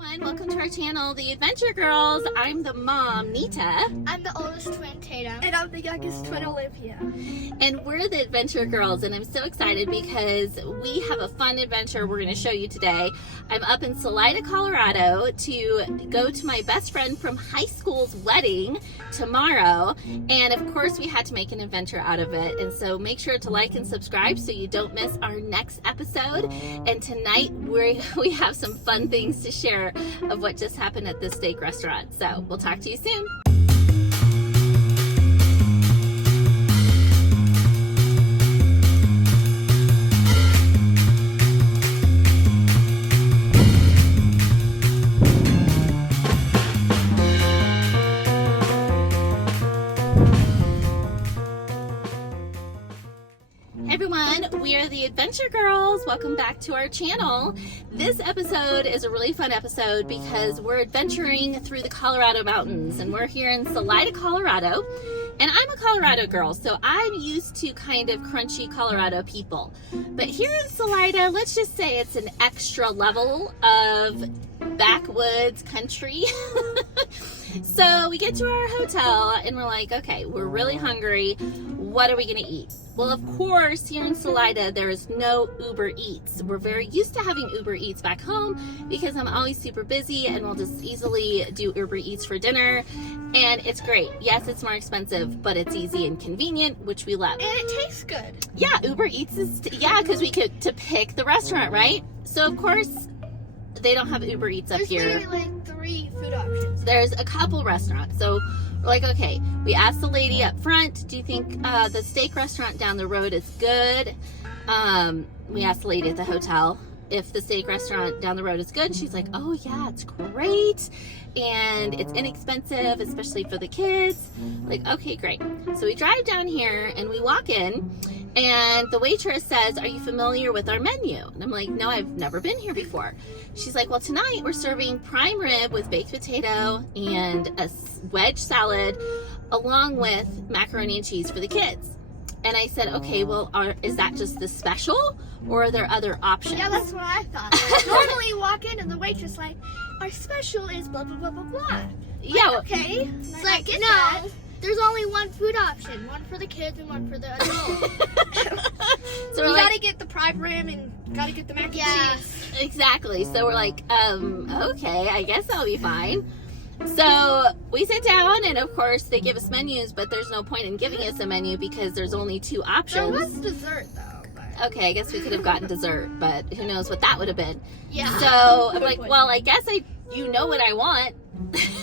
everyone, welcome to our channel, The Adventure Girls. I'm the mom, Nita. I'm the oldest twin, Tatum. And I'm the youngest twin, Olivia. And we're the Adventure Girls, and I'm so excited because we have a fun adventure we're going to show you today. I'm up in Salida, Colorado to go to my best friend from high school's wedding tomorrow. And of course, we had to make an adventure out of it. And so make sure to like and subscribe so you don't miss our next episode. And tonight we have some fun things to share of what just happened at this steak restaurant. So we'll talk to you soon. Everyone, we are the Adventure Girls. Welcome back to our channel. This episode is a really fun episode because we're adventuring through the Colorado mountains, and we're here in Salida, Colorado. And I'm a Colorado girl, so I'm used to kind of crunchy Colorado people. But here in Salida, let's just say it's an extra level of backwoods country. So we get to our hotel and we're like, okay, we're really hungry. What are we gonna eat? Well, of course, here in Salida, there is no Uber Eats. We're very used to having Uber Eats back home because I'm always super busy and we'll just easily do Uber Eats for dinner. And it's great. Yes, it's more expensive, but it's easy and convenient, which we love. And it tastes good. Yeah, Uber Eats is, because we could to pick the restaurant, right? So, of course, they don't have Uber Eats up here. There's literally like 3 food options. There's a couple restaurants. So we're like, okay, we asked the lady up front, do you think the steak restaurant down the road is good? We asked the lady at the hotel if the steak restaurant down the road is good. She's like, oh yeah, it's great. And it's inexpensive, especially for the kids. Like, okay, great. So we drive down here and we walk in. And the waitress says, are you familiar with our menu? And I'm like, no, I've never been here before. She's like, well, tonight we're serving prime rib with baked potato and a wedge salad along with macaroni and cheese for the kids. And I said, okay, well, is that just the special or are there other options? Yeah, that's what I thought. Like, normally you walk in and the waitress like, our special is blah, blah, blah, blah, blah. Yeah. Okay. It's like, no. There's only one food option, one for the kids and one for the adults. So you like, gotta get the prime rib and gotta get the mac and cheese. Exactly. So we're like, okay, I guess that'll be fine. So we sit down and of course they give us menus, but there's no point in giving us a menu because there's only 2 options. There was dessert though. But... Okay, I guess we could have gotten dessert, but who knows what that would have been. Yeah. So I'm like, well, I guess you know what I want.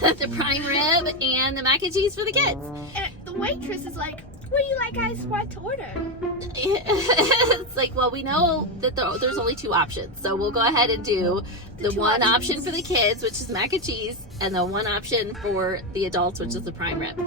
The prime rib and the mac and cheese for the kids. And the waitress is like, what do you like guys want to order? It's like, well, we know that there's only 2 options, so we'll go ahead and do the one option for the kids, which is mac and cheese, and the one option for the adults, which is the prime rib.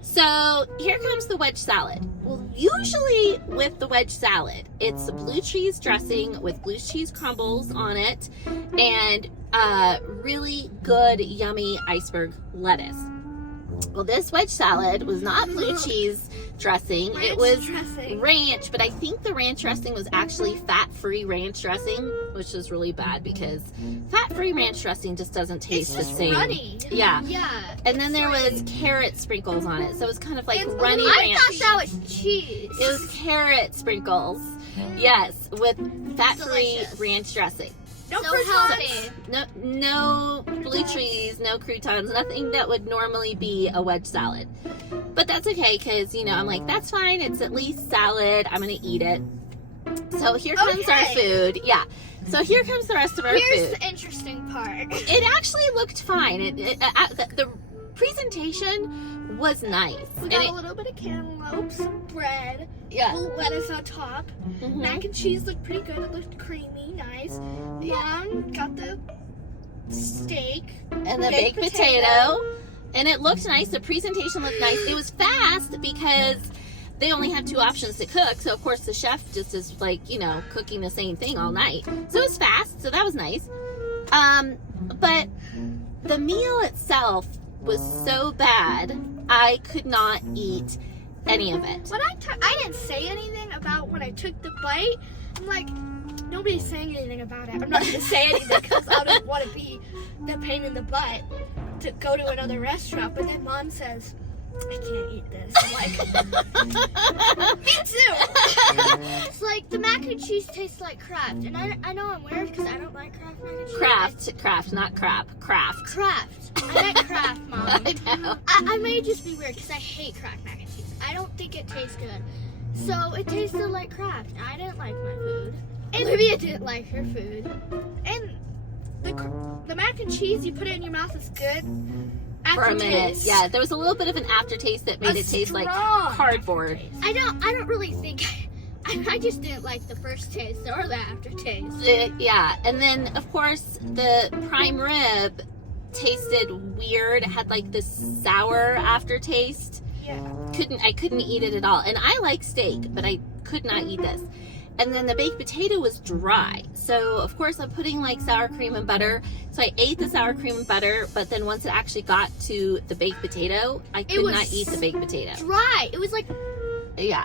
So here comes the wedge salad. Well, usually with the wedge salad, it's blue cheese dressing with blue cheese crumbles on it and really good, yummy iceberg lettuce. Well, this wedge salad was not blue cheese dressing. It was ranch, but I think the ranch dressing was actually fat-free ranch dressing, which is really bad because fat-free ranch dressing just doesn't taste the same. Runny. Yeah. Yeah. And then there was carrot sprinkles on it, so it was kind of like runny ranch. I thought that was cheese. It was carrot sprinkles. Yes, with fat-free ranch dressing. No so croutons. No blue cheese, no croutons, nothing that would normally be a wedge salad. But that's okay because, I'm like, that's fine. It's at least salad. I'm going to eat it. So here comes our food. Yeah. So here comes the rest of our food. Here's the interesting part. It actually looked fine. The presentation was nice. We got a little bit of cantaloupe, some bread, lettuce on top. Mm-hmm. Mac and cheese looked pretty good. It looked creamy, nice. Got the steak. And the baked potato. And it looked nice. The presentation looked nice. It was fast because they only have 2 options to cook. So, of course, the chef just is like, cooking the same thing all night. So, it was fast. So, that was nice. But the meal itself was so bad, I could not eat any of it. When I didn't say anything about when I took the bite. I'm like, nobody's saying anything about it. I'm not going to say anything because I don't want to be the pain in the butt to go to another restaurant. But then Mom says, I can't eat this. I'm like, me too. It's like the mac and cheese tastes like Kraft, and I know I'm weird because I don't like Kraft mac and cheese. Kraft, not crap. Kraft. Kraft. I meant Kraft, Mom. I know. I may just be weird because I hate Kraft mac and cheese. I don't think it tastes good. So it tasted like Kraft. I didn't like my food. And Olivia didn't like her food. And the mac and cheese, you put it in your mouth, is good. For a minute, yeah. There was a little bit of an aftertaste that made it taste like cardboard. I don't really think. I just didn't like the first taste or the aftertaste. Yeah, and then of course the prime rib tasted weird. It had like this sour aftertaste. Yeah. I couldn't eat it at all. And I like steak, but I could not eat this. And then the baked potato was dry. So of course I'm putting like sour cream and butter. So I ate the sour cream and butter, but then once it actually got to the baked potato, I could not eat the baked potato. Dry. It was like, yeah.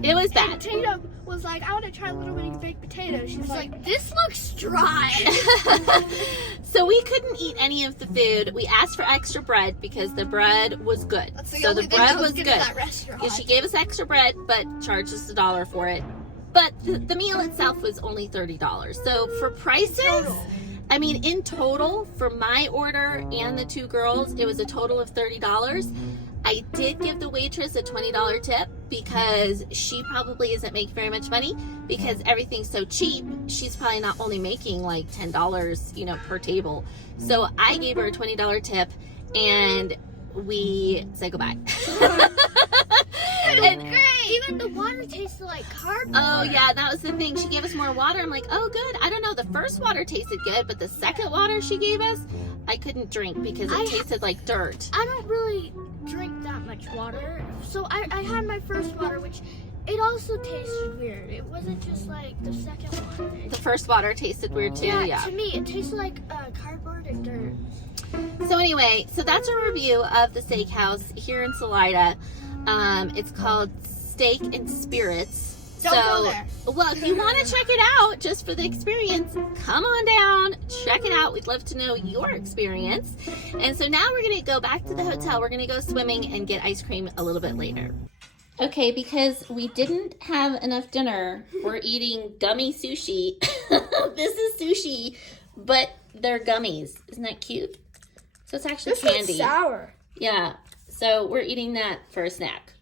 It was bad. And Tatum was like, I want to try Little Winnie's baked potato. She was like, this looks dry. So we couldn't eat any of the food. We asked for extra bread because the bread was good. So the bread was good. At that restaurant. Yeah, she gave us extra bread, but charged us $1 for it. But the meal itself was only $30. So for prices, I mean, in total, for my order and the two girls, it was a total of $30. I did give the waitress a $20 tip because she probably isn't making very much money because everything's so cheap. She's probably not only making like $10, per table. So I gave her a $20 tip and we said goodbye. And great. Even the water tasted like cardboard. Oh yeah, that was the thing. She gave us more water. I'm like, oh good. I don't know. The first water tasted good, but the second water she gave us, I couldn't drink because it tasted like dirt. I don't really drink that much water. So I had my first water, which it also tasted weird. It wasn't just like the second one. The first water tasted weird too, yeah. To me, it tasted like cardboard and dirt. So anyway, so that's a review of the steakhouse here in Salida. It's called Steak and Spirits. Don't go there. Well, if you want to check it out just for the experience, come on down, check it out. We'd love to know your experience. And so now we're going to go back to the hotel. We're going to go swimming and get ice cream a little bit later. Okay, because we didn't have enough dinner, we're eating gummy sushi. This is sushi, but they're gummies. Isn't that cute? So it's actually candy. This is sour. Yeah, so we're eating that for a snack.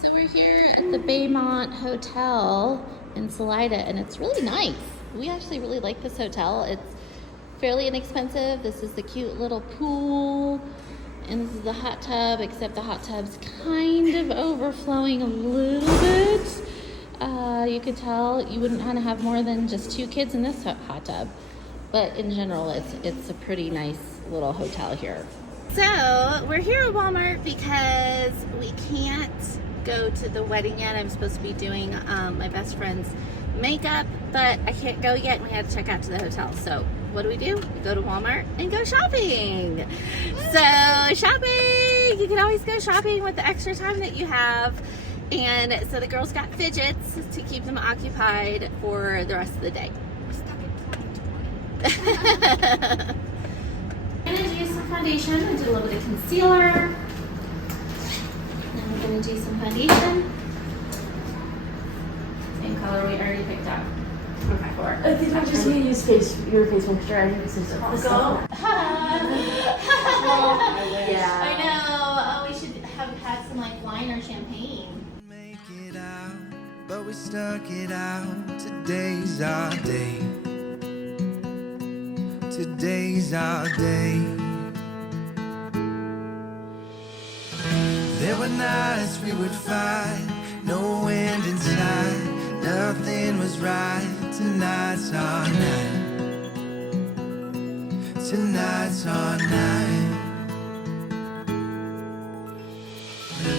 So we're here at the Baymont Hotel in Salida, and it's really nice. We actually really like this hotel. It's fairly inexpensive. This is the cute little pool, and this is the hot tub, except the hot tub's kind of overflowing a little bit. You could tell you wouldn't want to have more than just 2 kids in this hot tub. But in general, it's a pretty nice little hotel here. So we're here at Walmart because we can't go to the wedding yet. I'm supposed to be doing my best friend's makeup, but I can't go yet, and we had to check out to the hotel. So what do? We go to Walmart and go shopping. So shopping! You can always go shopping with the extra time that you have. And so the girls got fidgets to keep them occupied for the rest of the day. I'm going to do some foundation and do a little bit of concealer. Then we're going to do some foundation. Same color we already picked up. Okay. I think I just need to use your face picture. I think this is Yeah. Yeah. I know. Oh, we should have had some like wine or champagne. Make it out, but we stuck it out. Today's our day. Today's our day. There were nights we would fight, no end in sight, nothing was right. Tonight's our night. Tonight's our night.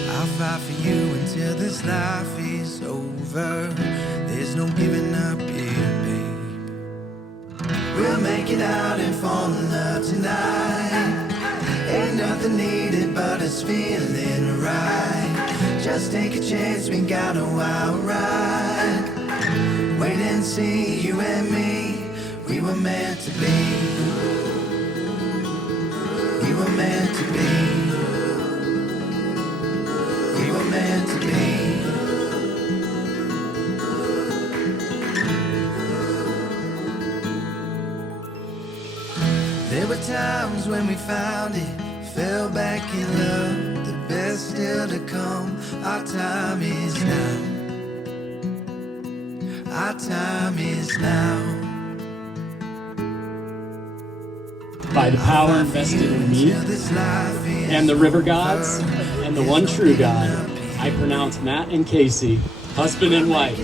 I'll fight for you until this life is over. There's no giving up here, babe. We'll make it out and fall in love tonight. Ain't nothing needed but us feeling right. Just take a chance, we got a wild ride. Wait and see, you and me, we were meant to be. meant to be. We were meant to be. There were times when we found it, fell back in love, the best still to come. Our time is now. Our time is now. By the power invested in me and the river gods and the one true God, I pronounce Matt and Casey husband and wife.